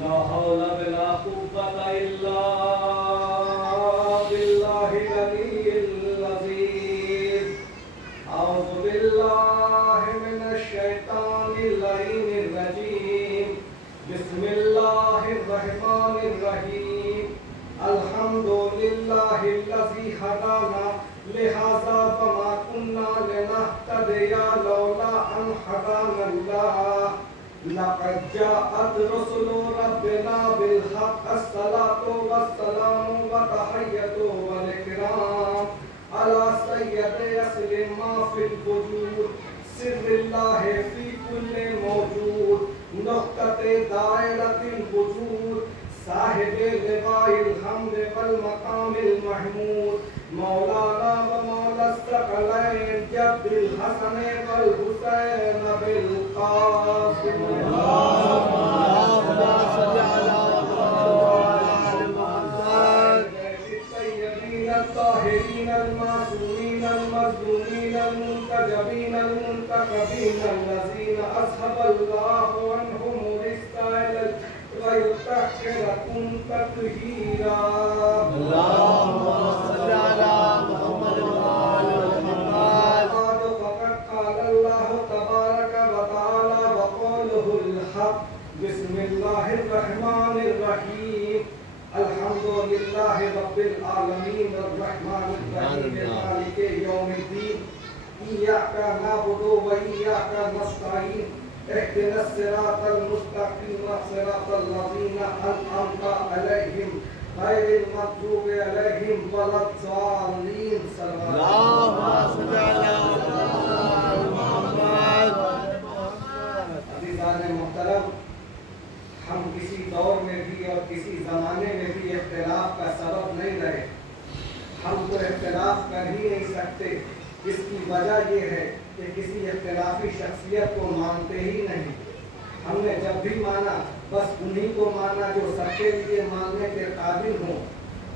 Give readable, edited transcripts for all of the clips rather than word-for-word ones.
ला हौला वला कुव्वता इल्ला बिल्लाहिल अलिय्यिल अज़ीम। औज़ु बिल्लाहि मिनश शैतानिर लईनिर रजीम। बिस्मिल्लाहिर रहमानिर रहीम। अल्हम्दुलिल्लाहिल्लज़ी हदाना लिहाज़ा वमा कुन्ना लिनहतदिया लौला अन हदानल्लाह। लक़द जाअत रुसुलु रब्बिना बिल हक़्क़ि अस्सलातु वस्सलामु व तहिय्यतु वल इकराम अला सय्यदि अस्लिम मा फिल वजूद सिर्रिल्लाहि फी कुल्लि मौजूद नुक़्तते दायरतिल वजूद साहिबे लिवाइल हम्द वल मकामिल महमूद मौलाना व मौलास्तक़लैन जद्दिल हसन वल हुसैन बिल क़ासिम। अल्लाहुम्मा सल्लि अला मुहम्मद तय्यबीन ताहिरीन अल-मासूमीन अल-मज़लूमीन अल-मुंतजबीन अल-मुंतक़बीन अल्लज़ीना अज़हबल्लाहु अन्हुम रिस्ताल वयुत्तहिरकुम तत्हीरा। अल्लाहुम्मा सल्लि अला मुहम्मद व आलि मुहम्मद। फ़क़द क़ालल्लाहु तबारक व तआला व क़ौलुहुल हक़्क़। बिस्मिल्लाहिर रहमानिर रहीम। अल्हम्दुलिल्लाहि रब्बिल आलमीन अर्रहमानिर रहीम मालिकि यौमिद्दीन। इय्याका नअबुदु व इय्याका नस्तईन। इहदिनस सिरातल मुस्तक़ीम सिरातल लज़ीना अनअमता अलैहिम गैरिल मग़ज़ूबि अलैहिम वलद्दाल्लीन। अल्लाहुम्मा सल्लि अला मुहम्मद। अज़ीज़ान मुहतरम, हम किसी दौर में भी और किसी ज़माने में भी इख्तिलाफ का सबब नहीं रहे। हम तो इख्तिलाफ कर ही नहीं सकते। इसकी वजह ये है कि किसी इख्तिलाफी शख्सियत को मानते ही नहीं। हमने जब भी माना बस उन्हीं को माना जो सबके लिए मानने के काबिल हों।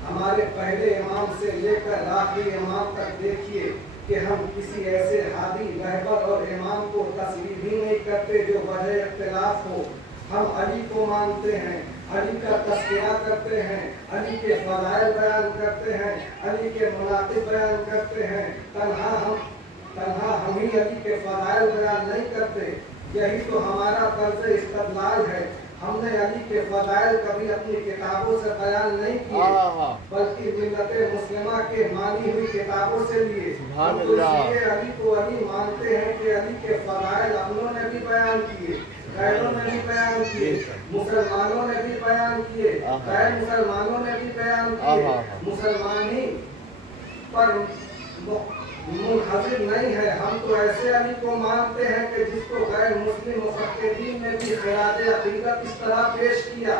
हमारे पहले इमाम से लेकर आखिरी इमाम तक देखिए कि हम किसी ऐसे हादी रहबर और इमाम को तस्लीम ही नहीं करते जो वजह इख्तिलाफ हो। हम अली को मानते हैं, अली का तस्किया करते हैं, अली के फ़ज़ाइल बयान करते हैं, अली के मनाक़िब बयान करते हैं। तन्हा हम ही अली के फ़ज़ाइल बयान नहीं करते। यही तो हमारा तर्ज़ इस्तदलाल है। हमने अली के फ़ज़ाइल कभी अपनी किताबों से बयान नहीं किए, बल्कि मिल्लत मुस्लिमा के मानी हुई किताबों से लिए। हम तो इसलिए अली को अली मानते हैं कि अली के फ़ज़ाइल अपनों ने भी बयान किए, गैरों ने भी बयान किए, मुसलमानों ने भी बयान किए, गैर मुसलमानों ने भी बयान किए। मुसलमान ही पर मुनहज़िर नहीं है। हम तो ऐसे अली को मानते हैं कि जिसको गैर मुस्लिम मुफ़क्किरीन ने भी ख़िराज अक़ीदत इस तरह पेश किया।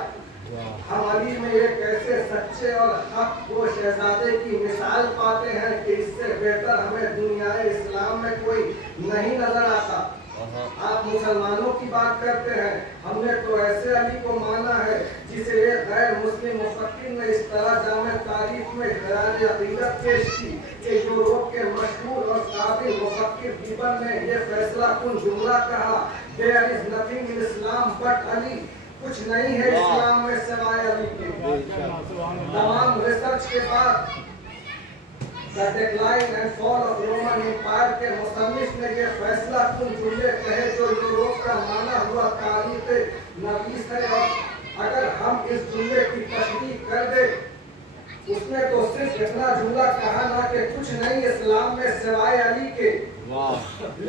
हम अली में एक ऐसे सच्चे और हक़ वो शहज़ादे की मिसाल पाते हैं कि इससे बेहतर हमें दुनियाए इस्लाम में कोई नहीं नजर आता। आप मुसलमानों की बात करते हैं, हमने तो ऐसे अली को माना है जिसे एक गैर मुस्लिम मुफ़क्किर ने इस तरह जामे तारीफ में ख़िराज अक़ीदत पेश की कि यूरोप के मशहूर और काबिल मुफ़क्किर गिबन ने यह फैसला कुन जुमला कहा, there is nothing in Islam but Ali. कुछ नहीं है इस्लाम में सिवाय अली के। तमाम रिसर्च के बाद The Decline and Fall of Roman Empire के मुसन्निफ ने यह फैसला कुन जुमले कहे जो यूरोप का माना हुआ तारीख नवीस है। और अगर हम इस जुमले की तशरीह कर दे, उसने तो सिर्फ इतना जुमला कहा ना कि कुछ नहीं इस्लाम में सिवाय अली के,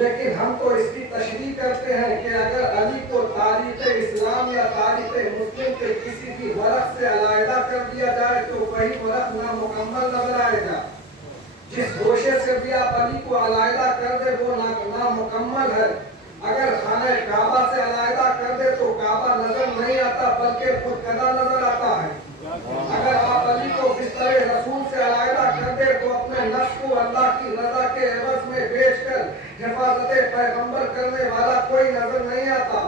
लेकिन हम तो इसकी तशरीह करते हैं कि अगर अली को तारीख इस्लाम या तारीख मुस्लिम के किसी भी वरक़ से अलहदा कर दिया जाए तो वही वरक़ नामुकम्मल नजर आएगा। जिस गोशे से भी आप अली को अलहदा कर दे वो नामुकम्मल है। अगर खाना काबा से अलहदा कर दे तो काबा नजर नहीं आता बल्कि खुदकदा नजर आता है। अगर आप अली को बिस्तर रसूल से अलहदा कर दे तो अपने नफ्स को अल्लाह की रजा के एवज में बेचकर हिफाजत पैगंबर करने वाला कोई नजर नहीं आता।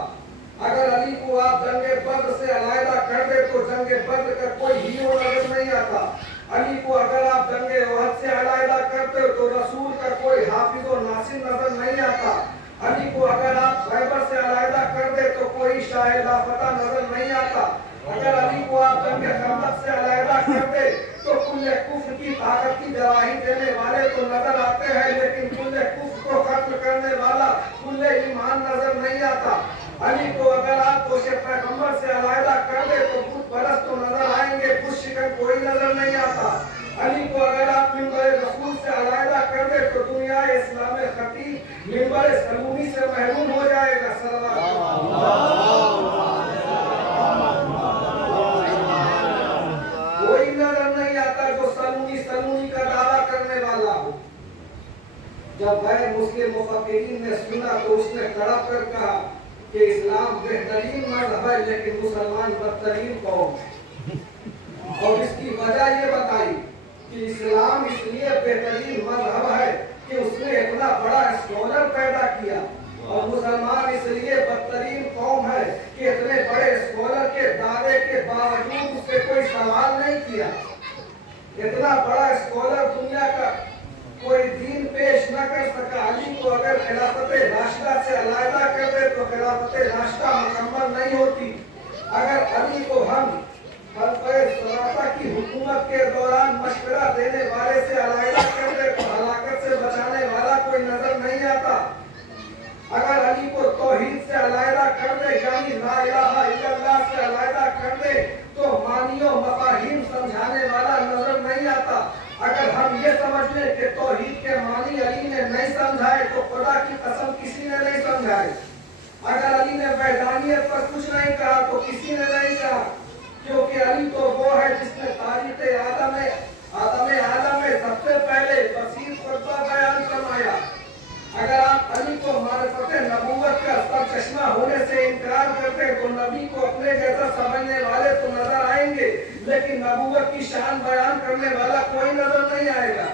अगर अली को आप जंगे बद्र से अलहदा कर दे तो जंगे बद्र का कोई हीरो नजर नहीं आता। अली को अगर आप जंगे उहद से अलहदा करते हो तो रसूल का कोई हाफिज और नासिर नजर नहीं आता। अली को अगर आप खैबर से अलहदा कर दे तो कोई शाह लापता नजर नहीं आता। अगर अली को आप जंग खंदक से अलहदा कर दे तो कुल्ले कुफ्र की ताकत की गवाही देने वाले तो नजर आते हैं, लेकिन कुल्ले कुफ्र को खत्म करने वाला कुल्ले ईमान नजर नहीं आता। अली को अगर आप दोषे पैगंबर से अलहदा कर दे तो बुत परस्त तो नजर आएंगे, बुत शिकन कोई नजर नहीं आता। अली को अगर आप मिंबर रसूल से अलहदा कर दे तो दुनिया इस्लाम खतीब मिंबर सलूनी से महरूम हो जाएगा। कोई नजर नहीं आता जो सलूनी का दावा करने वाला हो। जब गैर मुस्लिम मुफक्किरीन ने सुना तो उसने तड़प कर कहा कि इस्लाम बेहतरीन मज़हब है लेकिन मुसलमान बदतरीन कौम है। और इसकी वजह ये बताई कि इस्लाम इसलिए बेहतरीन मज़हब है कि उसने इतना बड़ा स्कॉलर पैदा किया, और मुसलमान इसलिए बदतरीन कौम है कि इतने बड़े स्कॉलर के दावे के बावजूद उससे कोई सवाल नहीं किया। इतना बड़ा स्कॉलर दुनिया का कोई दीन पेश न कर सका। अली को अगर खिलाफत राशिदा से अलहदा कर दे तो खिलाफत राशिदा मुकम्मल नहीं होती। अगर अली को हम खलीफा की हुकूमत के दौरान मशवरा देने वाले से अलहदा कर दे तो हलाकत से बचाने वाला कोई नजर नहीं आता। अगर अली को तौहीद से अलहदा कर दे यानी ला इलाहा इल्लल्लाह से अलहदा कर दे तो मानियो मफाहिम समझाने वाला नजर नहीं आता। अगर हम ये समझ लें कि तौहीद के मानी अली ने नहीं समझाए तो खुदा की कसम किसी ने नहीं समझाए। अगर अली ने वहदानियत पर कुछ नहीं कहा तो किसी ने नहीं कहा, क्योंकि अली तो वो है जिसने तारीख आदम में सबसे पहले वसीर खुतबा बयान फरमाया। अगर आप अली को मारिफत नबूवत का सरचश्मा होने से इनकार करते तो नबी को अपने जैसा समझने वाले तो नजर आएंगे, लेकिन नबूवत की शान बयान करने वाला कोई नजर नहीं आएगा।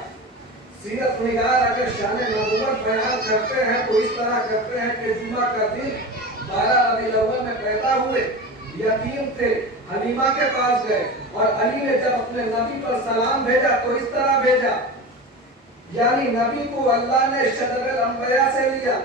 सीरत निगार अगर शान नबूवत बयान करते हैं तो इस तरह करते हैं कि जुमा का दिन 12 रबीउल अव्वल में पैदा हुए, यतीम थे, हलीमा के पास गए और अली ने जब अपने नबी पर सलाम भेजा तो इस तरह भेजा, यानी नबी को अल्लाह ने शजर अंबिया से लिया।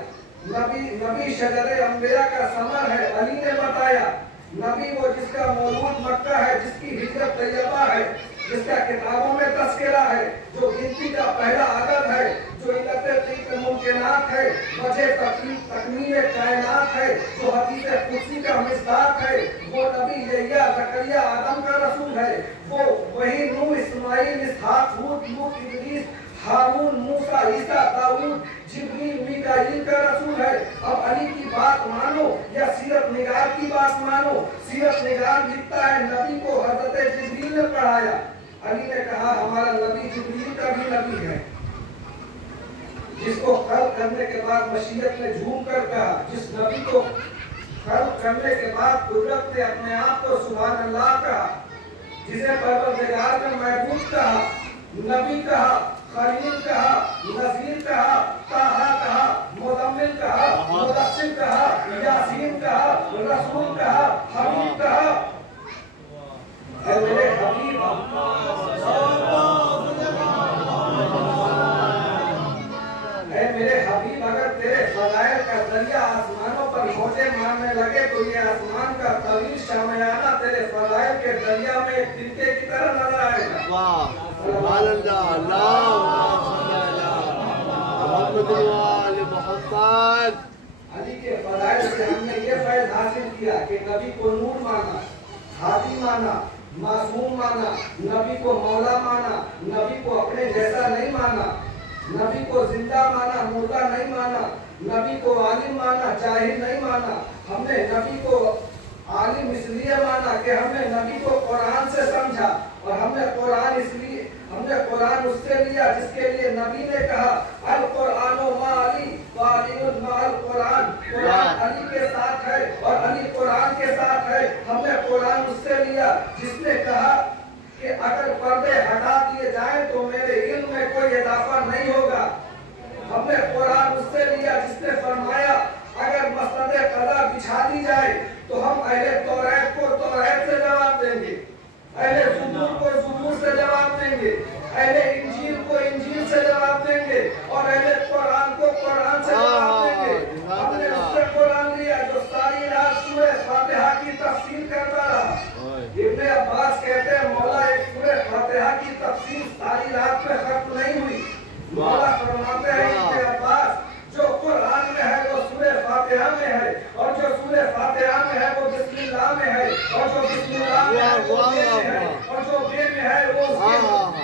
नबी शजर अंबिया का समर है, अली ने बताया। नबी वो जिसका मौलूद मक्का है, जिसकी हिजरत तैयबा है, जिसका किताबों में तस्करा है, जो गिनती का पहला अदद है, जो इल्लत मुमकिनात है, वजह तकमील कायनात है, जो हदीस कुदसी का मिसदाक है, वो नबी यहया ज़करिया आदम का रसूल है। वो वही नूह इस्माइल इसहाक हूद लूत इदरीस हारून मूसा ईसा दाऊद जिब्रील मीकाईल का रसूल है। अब अली की बात मानो या सीरत निगार की बात मानो। सीरत निगार लिखता है नबी को हजरत जिब्रील ने पढ़ाया। अली ने कहा हमारा नबी जिब्रील का भी नबी है, जिसको खल्क करने के बाद मशीयत ने झूम कर कहा, जिस नबी को खल्क करने के बाद कुदरत ने अपने आप को सुभान अल्लाह कहा, जिसे परवरदिगार ने महबूब कहा, नबी कहा, खलील कहा, नज़ीर कहा, ताहा कहा, मुज़म्मिल कहा, मुदस्सिर कहा, यासीन कहा, रसूल कहा, हबीब कहा। ऐ मेरे हबीब, ऐ मेरे हबीब, अगर तेरे फज़ाइल का दरिया आसमानों पर मौजें मारने लगे तो ये आसमान का तवील शामियाना तेरे फज़ाइल के दरिया में एक तिनके की तरह नजर आएगा। वाह अली के फज़ाइल से हमने ये फैज़ हासिल किया कि नबी को नूर माना, हादी माना, मासूम माना, नबी को मौला माना, नबी को अपने जैसा नहीं माना, नबी को जिंदा माना, मुर्दा नहीं माना, नबी को आलिम माना, जाहिल नहीं माना। हमने नबी को आलिम इसलिए माना कि हमने नबी को कुरान से समझा, और हमने कुरान उससे लिया जिसके लिए नबी ने कहा अल कुरानो मा अली व अलीउन माल कुरान। कुरान अली के साथ है और अली कुरान के साथ है। हमने कुरान उससे लिया जिसने कहा कि अगर पर्दे हटा दिए जाएं तो मेरे इल्म में कोई इजाफा नहीं होगा। हमने कुरान उससे लिया जिसने फरमाया अगर मसनद कज़ा बिछा दी जाए तो हम अहले तौरात को तौरात से जवाब देंगे, अहले ज़ुबूर को ज़ुबूर से जवाब देंगे, अहले इंजील को इंजील से जवाब देंगे और अहले कुरान को कुरान से जवाब देंगे। हमने उससे कुरान लिया जो सारी रात सूरह फातिहा की तफसीर करता रहा। की तफसीर सारी रात में खत्म नहीं हुई। मौला फरमाते हैं इब्न अब्बास, जो कुरान में है वो सूरह फातिहा में है, और जो सूरह फातिहा में है वो बिस्मिल्लाह में है, और जो बिस्मिल्लाह में है वो बे में है, और जो बे में है वो उसके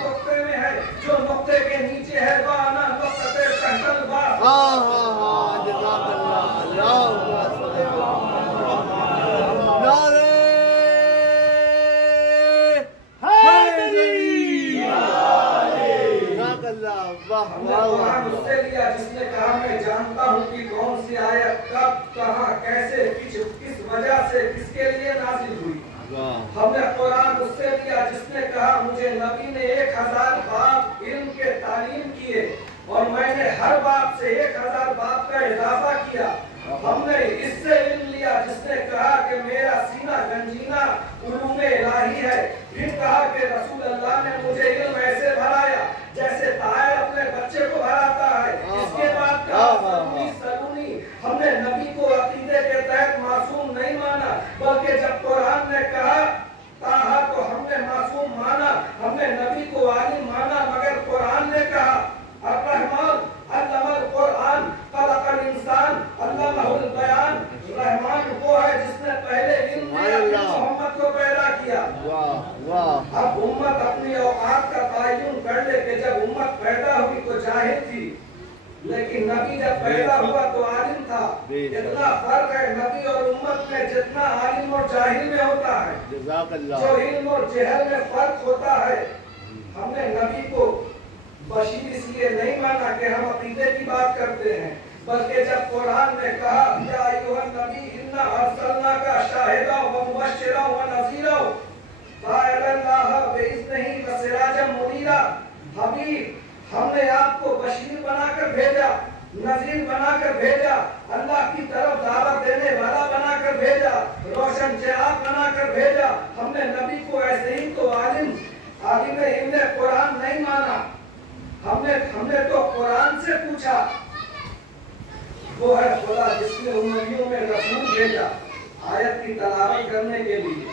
नुक्ते में है, जो नुक्ते के नीचे है वो आना नुक्ते तहतल बा। उससे लिया जिसने कहा मैं जानता हूँ कि कौन सी आयत कब कहाँ कैसे किस वजह से किसके लिए नाजिल हुई। हमने कुरान उससे लिया जिसने कहा मुझे नबी ने 1000 बाब इल्म के तालीम किए और मैंने हर बाब से 1000 बाब का इजाफा किया। हमने इससे इल्म लिया जिसने कहा कि मेरा सीना गंजीना उलूमे इलाही है। फिर कहा कि रसूल अल्लाह ने मुझे इल्म ऐसे भराया जैसे तायर अपने बच्चे को भराता है। इसके बाद कहा सलूनी। हमने नबी को अकीदे के तहत मासूम नहीं माना, बल्कि जब कुरान ने कहा ताहा तो हमने मासूम माना। हमने नबी को आलिम माना, मगर कुरान ने कहा अर्रहमान अल्लमल कुरान खलकल इंसान अल्लमहुल बयान। रहमान वो है जिसने पहले इल्म दिया फिर मोहम्मद को पैदा किया। अब उम्मत अपनी औकात का तायुन कर ले कि जब उम्मत पैदा हुई तो जाहिल थी, लेकिन नबी जब पैदा हुआ तो आलिम था। इतना फर्क है नबी और उम्मत में, जितना आलिम और जाहिल में होता है, जो इल्म और जहल में फर्क होता है। हमने नबी को बशीर इसलिए नहीं माना कि हम अकीदे की बात करते हैं, बल्कि जब कुरान ने कहा या अय्युहन नबी इन्ना अर्सलनाका शाहिदा व मुबश्शिरा व नज़ीरा फ़अल्लाह बिइज़्निही व सिराजम मुनीरा। हबीब हमने आपको बशीर बनाकर भेजा, नज़ीर बनाकर भेजा, अल्लाह की तरफ दावत देने वाला बनाकर भेजा, रोशन चिराग बनाकर भेजा। हमने नबी को ऐसे ही तो आलिम इल्म कुरान नहीं माना। हमने तो कुरान से पूछा। वो है खुदा जिसने उम्मतियों में रसूल भेजा आयत की तलावत करने के लिए,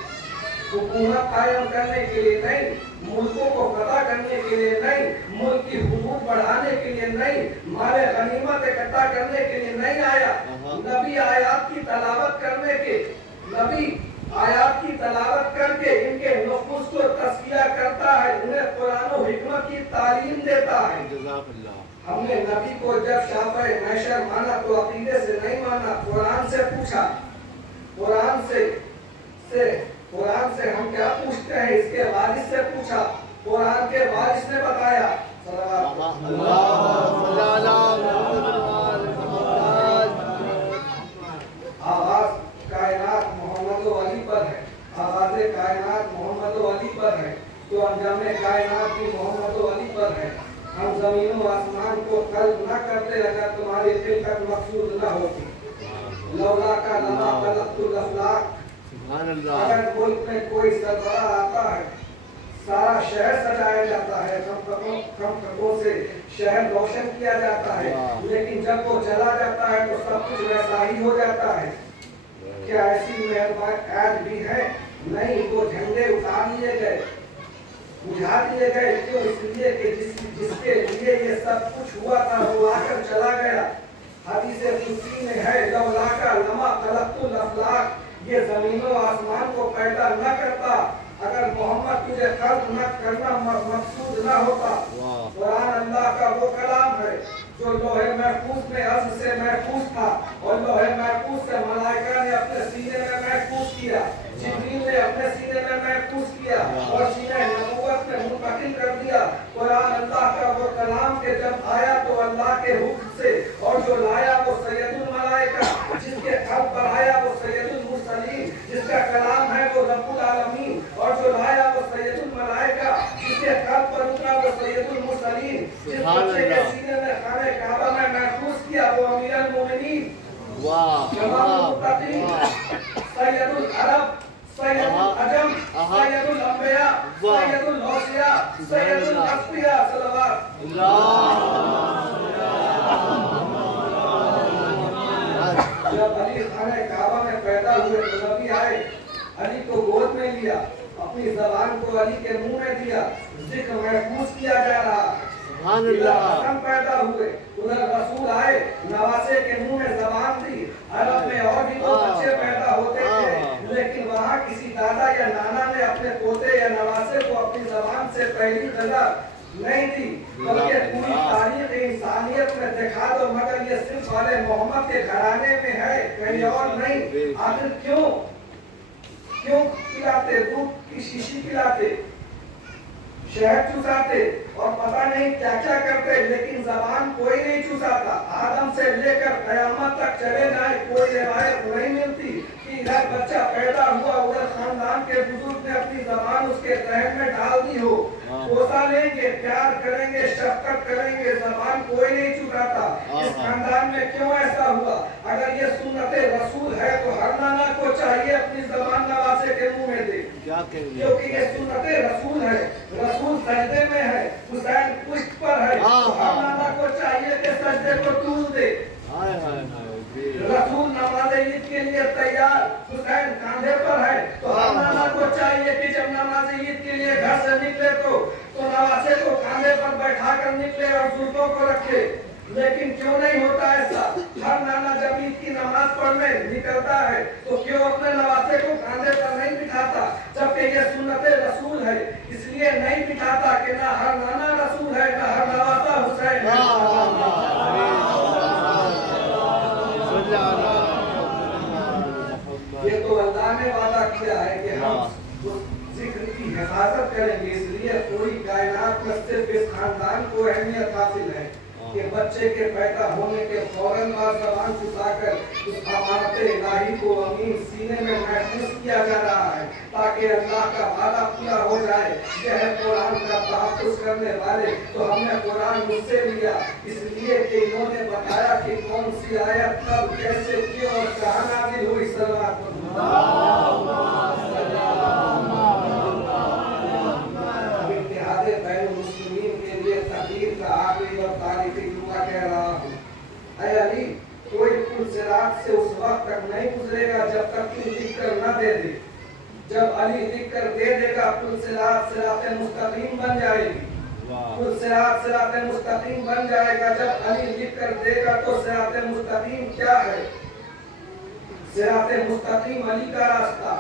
हुकूमत कायम करने के लिए नहीं, मुल्कों को फतह करने के लिए नहीं, मुल्क की हुकूमत बढ़ाने के लिए नहीं, माले गनीमत इकट्ठा करने के लिए नहीं आया। नबी आयत की तलावत करने के नबी आयत की तलावत करके इनके नुफूस को तस्किया करता है, उन्हें कुरान और हिकमत की तालीम देता है। हमने नबी को जब शाफ़े महशर माना तो अकीदे से नहीं माना, कुरान से पूछा। कुरान से हम क्या पूछते हैं, इसके वारिस से पूछा। कुरान के वारिस ने बताया। आवाज कायनात मोहम्मद अली पर है, आवाज़ कायनात मोहम्मद अली पर है, तो अंजाम कायनात भी मोहम्मद अली पर है। हम जमीन और आसमान को कल्ब न करते अगर तुम्हारी खिलकत मकसूद न होती। लौला का लमा खलक़तुल अफ़लाक। अगर मुल्क में कोई सरबराह आता है, सारा शहर सजाया जाता है, खमखों से शहर रोशन किया जाता है, लेकिन जब वो चला जाता है तो सब कुछ वैसा ही हो जाता है। क्या ऐसी मेहरबानी आज भी है? नहीं, वो झंडे उतार लिए गए, बुझा दिए गए। क्यों? इसलिए कि जिसके लिए ये सब कुछ हुआ था वो आकर चला गया। हदीस कुदसी में है लौला का लमा खलक़तुल अफ़लाक। ये ज़मीनों आसमान को पैदा न करता अगर मोहम्मद तुझे खल्क़ न करना मकसूद न होता। कुरान अल्लाह का वो कलाम है जो लोहे महफूज में अज़्ल से महफूज था, और लोहे महफूज से मलाइका ने अपने सीने में महफूज किया, जिब्रील ने अपने सीने में महफूज किया और सीने नबूवत में मुंतकिल कर दिया। कुरान अल्लाह का वो कलाम के जब आया तो अल्लाह के हुक्म से, और जो लाया वो सैयदुल मलाइका, जिसके क़ल्ब पर आया वो सैयदुल मुरसलीन, जिसका कलाम है वो रब्बुल आलमीन, और जो लाया वो सैयदुल मलाइका, जिसके क़ल्ब पर उतरा वो सैयदुल मुरसलीन, जिस बच्चे के सीने में खाने काबा में महफूज किया वो अमीरुल मोमिनीन, इमामुल मुत्तकीन, सैयदुल अरब, सैयदुल अजम, सैयदुल अंबिया, सैयदुल औसिया, सैयदुल अस्फिया सल्लल्लाहु। जब अली खाने काबा में पैदा हुए तो नबी आए, अली को गोद में लिया, अपनी जबान को अली के मुंह में दिया, जिक्र महफूज किया जा रहा है। हसन पैदा हुए, उधर रसूल आए, नवासे के मुंह में जबान दी। अरब में और भी तो बच्चे पैदा होते थे, लेकिन वहाँ किसी दादा या नाना ने अपने पोते या नवासे को अपनी जबान से पहली जगह नहीं दी, बल्कि पूरी तारीख इंसानियत में दिखा दो, मगर ये सिर्फ वाले मोहम्मद के घराने में है, कहीं और नहीं। आखिर क्यों पिलाते, दूध की शीशी पिलाते, शहद चुसाते और पता नहीं क्या क्या करते, लेकिन जबान कोई नहीं चुसाता। आदम से लेकर कयामत तक चले जाए, कोई रिवायत नहीं मिलती कि इधर बच्चा पैदा हुआ, उधर खानदान के बुजुर्ग ने अपनी जबान उसके दहन में डाल दी हो। पोसा लेंगे, प्यार करेंगे, शफकत करेंगे, जबान कोई नहीं चुकाता। इस खानदान में क्यों ऐसा हुआ? अगर ये सुन्नते रसूल है तो हर नाना को चाहिए अपनी जबान नवासे के मुंह में दे, क्योंकि ये सुन्नते रसूल है। रसूल सजदे में है, हुसैन पुष्ट पर है, तो हर नाना को चाहिए कि सजदे को तूल दे। रसूल नमाज ईद के लिए तैयार, हुसैन कांधे पर है, तो हर नाना को चाहिए कि जब नमाज ईद के लिए घर से निकले तो नवासे को कांधे पर बैठा कर निकले और जुल्फों को रखे। लेकिन क्यों नहीं होता ऐसा? हर नाना जब ईद की नमाज पढ़ने निकलता है तो क्यों अपने नवासे को कांधे पर नहीं बिठाता, जबकि ये सुन्नते रसूल है। इसलिए नहीं बिठाता कि ना हर नाना रसूल है, ना हर नवासा हुसैन है। ये तो अल्लाह ने वादा किया है कि हम उस जिक्र की हिफाजत करेंगे, इसलिए पूरी कायनात में सिर्फ इस खानदान को अहमियत हासिल है कि बच्चे के पैदा होने के फौरन बाद जबान छुपाकर उस अमानत इलाही को अमीन सीने में महफूज किया जा रहा है, ताकि अल्लाह का वादा पूरा हो जाए। यह है कुरान का तहफ़्फ़ुज़ करने वाले। तो हमने कुरान मुझसे लिया इसलिए कि इन्होंने बताया कि कौन सी आयत कब कैसे क्यों और कहाँ नाज़िल हुई। सल्लल्लाहु अली कोई पुलसिरात से उस वक्त तक नहीं गुजरेगा जब तक तू लिख कर न दे दे। जब अली लिख कर दे देगा पुलसिरात सिरात मुस्तकीम बन जाएगी। पुलसिरात सिरात मुस्तकीम बन जाएगा जब अली लिख कर देगा। तो सिरात मुस्तकीम क्या है? सिरात मुस्तकीम अली का रास्ता,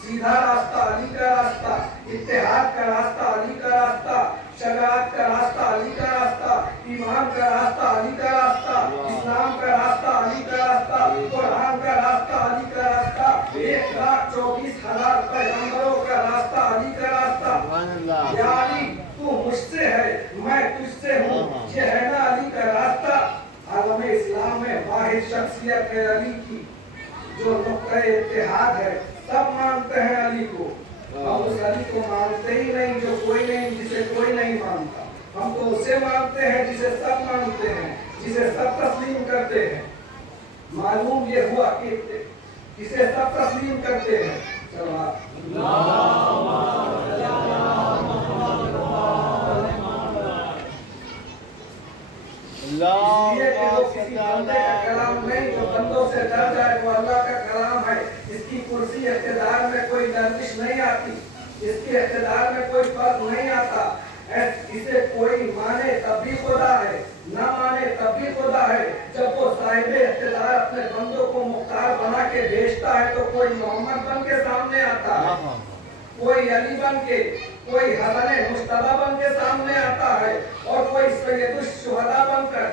सीधा रास्ता अली का रास्ता, इत्तेहाद का रास्ता अली का रास्ता, शजाअत का रास्ता अली का रास्ता, ईमान का रास्ता अली का रास्ता, इस्लाम का रास्ता अली का रास्ता, कुरान का रास्ता अली का रास्ता, 1,24,000 पैगंबरों का रास्ता अली का रास्ता। या अली तू मुझसे है, मैं तुझसे हूँ, ये है ना अली का रास्ता। आलम इस्लाम में वाहिद शख्सियत है अली की, जो नुक्ता इत्तेहाद है। सब मानते हैं अली को, हम उस अली को मानते ही नहीं जो कोई नहीं, जिसे कोई नहीं मानता। हम तो उसे मानते हैं जिसे सब मानते हैं, जिसे सब तस्लीम करते हैं। मालूम ये हुआ कि जिसे सब तस्लीम करते हैं। इसलिए कि वो किसी बंदे का कलाम नहीं, जो बंदों से डर जाए, वो अल्लाह का कलाम है। इसकी कुर्सी इख्तिदार में कोई गर्दिश नहीं आती, इसके इख्तिदार में कोई फर्क नहीं आता। इसे कोई माने तब भी खुदा है, ना माने तब भी खुदा है। जब वो साहिब इख्तिदार अपने बंदों को मुख्तार बना के भेजता है तो कोई मोहम्मद बन के सामने आता है, कोई अली बन के, कोई हसन मुश्तबा बन के सामने आता है, और कोई सैयदुश शुहदा बनकर।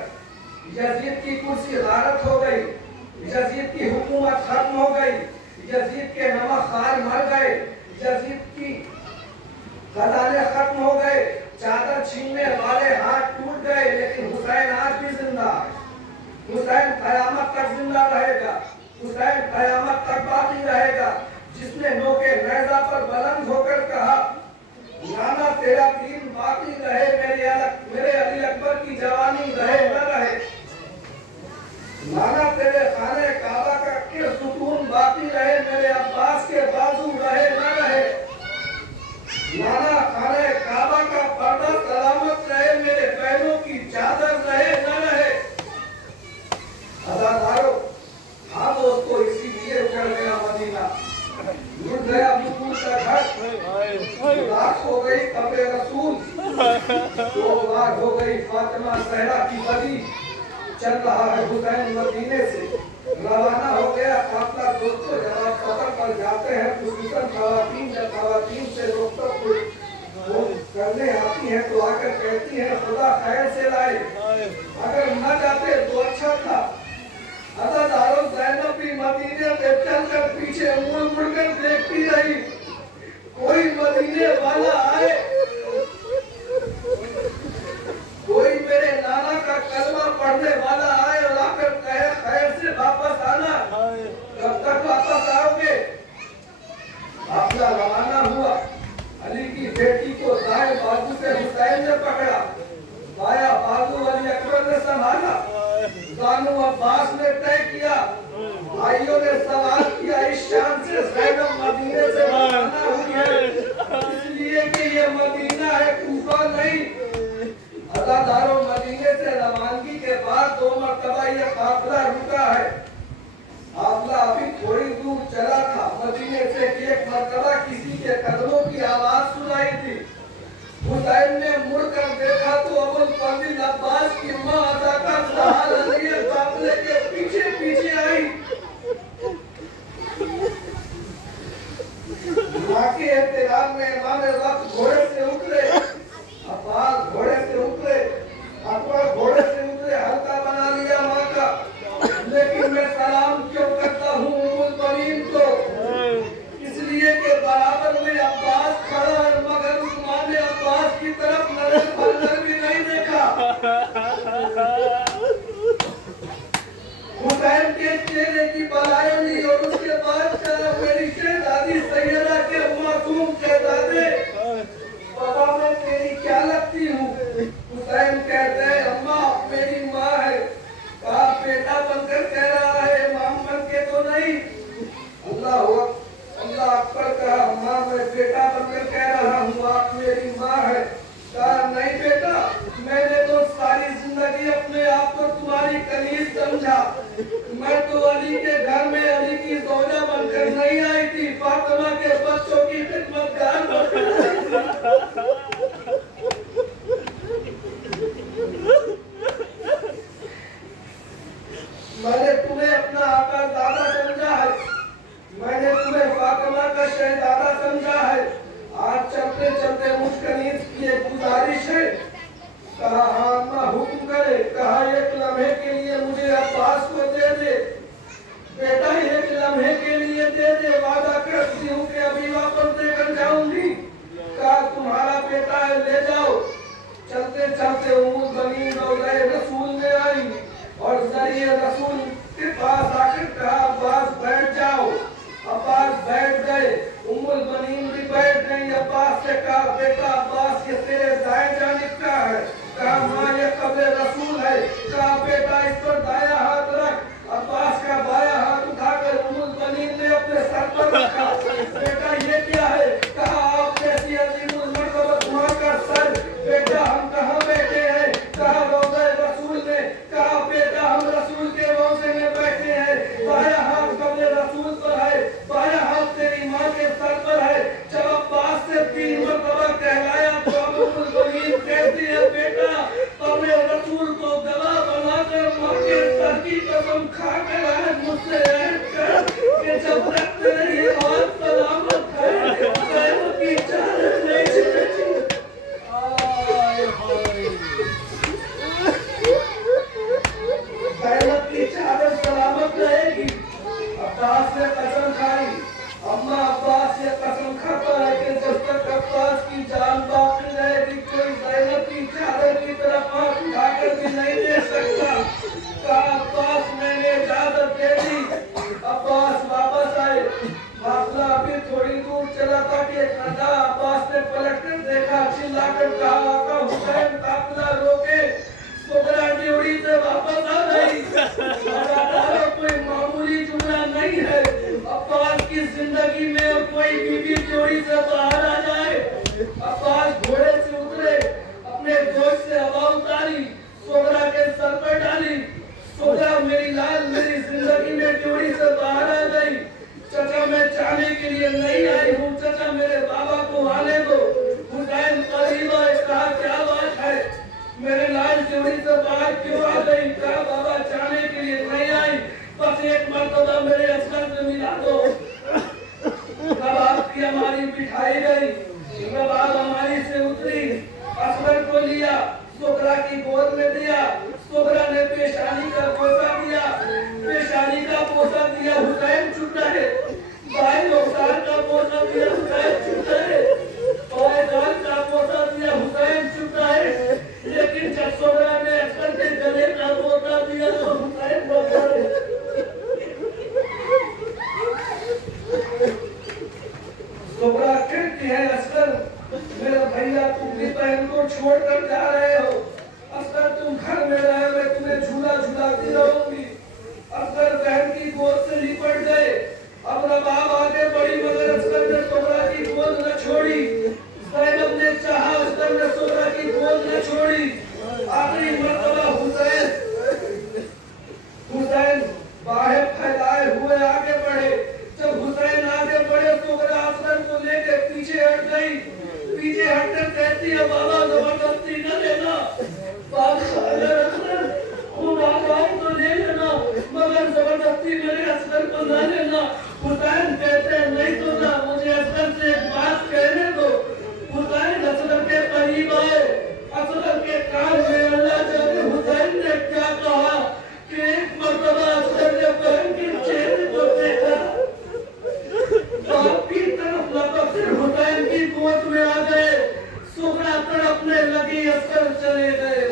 यजीद की कुर्सी गारत हो गई, यजीद की हुकूमत खत्म हो गई, यजीद के नमकखार मर गए, यजीद की खजाने खत्म हो गए, चादर छीनने वाले हाथ टूट गए, लेकिन हुसैन आज भी जिंदा है। हुसैन कयामत तक जिंदा रहेगा, हुसैन कयामत तक बाकी रहेगा। जिसने नोके नेज़ा पर बुलंद होकर कहा, नाना तेरा दीन बाकी रहे, मेरे अली अकबर की जवानी रहे न रहे, नाना तेरे खाने काबा का सुकून बाकी रहे, मेरे अब्बास के बाजू रहे न रहे, नाना खाने काबा का पर्दा सलामत रहे, मेरे पैरों की चादर रहे न रहे। अज़ादारों, हाँ दोस्तों, इसीलिए उजड़ गया मदीना, लुट गया बुकुल का घर, सहरा की बदी चल रहा है हुसैन मदीने से रवाना हो गया काफिला। दोस्तों जब आप सफर पर जाते हैं तो किसान खवातीन जब खवातीन से दोस्तों को करने आती हैं तो आकर कहती हैं खुदा खैर से लाए, अगर न जाते तो अच्छा था। अदादारों ज़ैनब भी मदीने में चलकर पीछे मुड़ मुड़कर देखती रही, कोई मदीने वाला आए, कोई मेरे नाना का कलमा पढ़ने वाला आए और आकर कहे खैर से वापस आना, कब तक वापस आओगे। काफिला रवाना हुआ। अली की बेटी को दाएं बाजू से हुसैन ने पकड़ा, बाया बाजू अली अकबर ने संभाला, दानू अब्बास ने तय किया। भाइयों ने सवाल किया इस शान से ज़ैनब मदीने से रवाना हुई है इसलिए कि ये मदीना है कूफा नहीं। अदादारों मदीने से रवानगी के बाद 2 मरतबा ये काफिला रुका है। काफिला अभी थोड़ी दूर चला था, मदीने से एक मरतबा किसी के कदमों की आवाज सुनाई थी। हुसैन ने मुड़कर देखा तो अबुल फजल अब्बास की मां अदाका सहाल अली काफिले के पीछे पीछे आई। मां के एहतराम में इमाम वक्त घोड़े से उतरे, अब्बास घोड़े से उतरे, अकबर घोड़े से उतरे, हल्का बना लिया मां का। लेकिन मैं सलाम क्यों करता हूँ उम्मुल बनीन को, इसलिए कि बराबर में अब्बास खड़ा है, मगर उस्मान ने अब्बास की तरफ नजर भी नहीं देखा। हुसैन के चेहरे की बलाएं ली और उसके बाद चला मेरी शहजादी सैयदा के मासूम शहजादे, पता मैं तेरी क्या लगती हूँ। हुसैन कहते हैं अम्मा मेरी माँ है। कहा बेटा बनकर कह रहा है इमाम बन के तो नहीं। अल्लाह अकबर कहा अम्मा मैं बेटा बनकर कह रहा हूँ आप मेरी माँ है। कहा नहीं बेटा, मैंने तो सारी जिंदगी अपने आप को तुम्हारी कनीज समझा। मैं तो अली के घर में अली की ज़ौजा बनकर नहीं आई थी, फातिमा के बच्चों की खिदमतगार बनकर। मैंने तुम्हें अपना आका दादा समझा है, मैंने तुम्हें फातिमा का शहजादा समझा है। आज चलते चलते मुझ कनीज की एक गुजारिश है। कहा हाँ अम्मा हुक्म करे। कहा एक लम्हे के लिए मुझे अब्बास को दे दे। बेटा एक लम्हे के लिए दे दे, वादा करती हूँ कि अभी वापस देकर जाऊंगी। कहा तुम्हारा बेटा है ले जाओ। चलते चलते उम्मुल बनीन रौज़े रसूल में आई और जरिए रसूल के पास आकर कहा अब्बास बैठ जाओ। अब्बास बैठ गए, उम्मुल बनीन भी बैठ गई। अब्बास से कहा बेटा अब्बास ये तेरे दाएं जानिब का है। कहा माँ ये कब्र रसूल है। कहा बेटा इस पर दाया हाथ रख। अब्बास का बाया हाथ उठाकर उम्मुल बनीन ने अपने सर पर रखा। बेटा ये क्या है? कहा आप जैसी अजीमुल मर्तबा तुम्हारा सर। बेटा हम कहाँ बैठे हैं? कहा रौज़े रसूल में। कहा बेटा हम रसूल के रौज़े में बैठे हैं। बाया हाथ कब्र रसूल पर है, बाया हाथ तेरी माँ के सर पर है। जब अब्बास से 3 मरतबा कहलाया तो उम्मुल बनीन कहती है बेटा अपने रसूल को गवाह बनाकर माँ के सर की कसम खा कर है मुझसे कि जब तक तेरे ये बात सलामत है ज़ैनब की चादर नहीं छूटेगी। ज़ैनब की चादर सलामत रहेगी। अब्बास ने कसम खाई। अम्मा अब्बास ये कसम खाता है कि जब तक अब्बास की जान बाकी रहेगी कोई ज़ैनब की चादर की तरफ हाथ उठाकर भी नहीं दे सकता। कहा अब्बास मैंने इजाजत दे दी। अब्बास वापस आए। काफिला अभी थोड़ी दूर चला था कि एक नदा अब्बास ने पलटकर देखा, चिल्लाकर कहा आका हुसैन काफिला रोके, सुगरा ड्योढ़ी से वापस आ गई। कोई मामूली जुमला नहीं है। अब्बास की जिंदगी में कोई बीबी ड्योढ़ी से बाहर आ जाए। अब्बास घोड़े से उतरे, अपने जोश से हवा उतारी, सुगरा के सर पर डाली। सुगरा मेरी लाल मेरी जिंदगी में ड्योढ़ी से बाहर आ गई। चचा मैं चाहने के लिए नहीं आई हूँ, चचा मेरे बाबा को आने दो। हुसैन करीब आए, कहा क्या बात है? मेरे लाल ड्योढ़ी से से बाहर क्यों आ गई? कहा बाबा जाने के लिए नहीं आई, बस एक मर्तबा मेरे असगर से मिला दो। कब आपकी हमारी बिठाई गई, जब आप हमारी से उतरी, असगर को लिया, सुगरा की गोद में दिया, सुगरा ने पेशानी का पोसा दिया, पेशानी का पोसा दिया, हुसैन चुप रहे। भाई लोसार का पोसा दिया, हुसैन चुप रहे। भाई गाल का पोसा दिया, हुसैन चुप रहे। लेकिन जब सुगरा ने असगर के गले का पोसा दिया तो हुसैन बोल रहे। सुगरा कहती है असगर मेरा भैया तुम भी बहन को छोड़कर जा रहे हो, असगर तुम घर में रहे, मैं तुम्हें झूला झूलाती रहूंगी। असगर बहन की गोद से लिपट गए। अब रबाब आगे बढ़ी मगर असगर ने सुगरा की गोद न छोड़ी। ज़ैनब ने चाहा, असगर ने सुगरा की गोद न छोड़ी। आखिरी मर्तबा हुसैन बाहें फैलाए हुए आगे बढ़े। जब हुसैन आगे बढ़े सुगरा असगर को लेके पीछे हट गई। पीछे हटकर कहती है बाबा जबरदस्ती न लेना, खुद आ जाओ तो ले लेना, मगर जबरदस्ती मेरे असगर को न लेना। हुसैन कहते हैं नहीं तो ना, मुझे असगर से एक बात कहने दो। हुसैन असगर के करीब आए, असगर के कान में अल्लाह जाने हुसैन ने क्या कहा कि एक मर्तबा असगर ने बहन के चेहरे को देखा, बाप की तरफ लपक कर हुसैन की गोद में आ गए। सुगरा तड़पने लगी, असगर चले गए।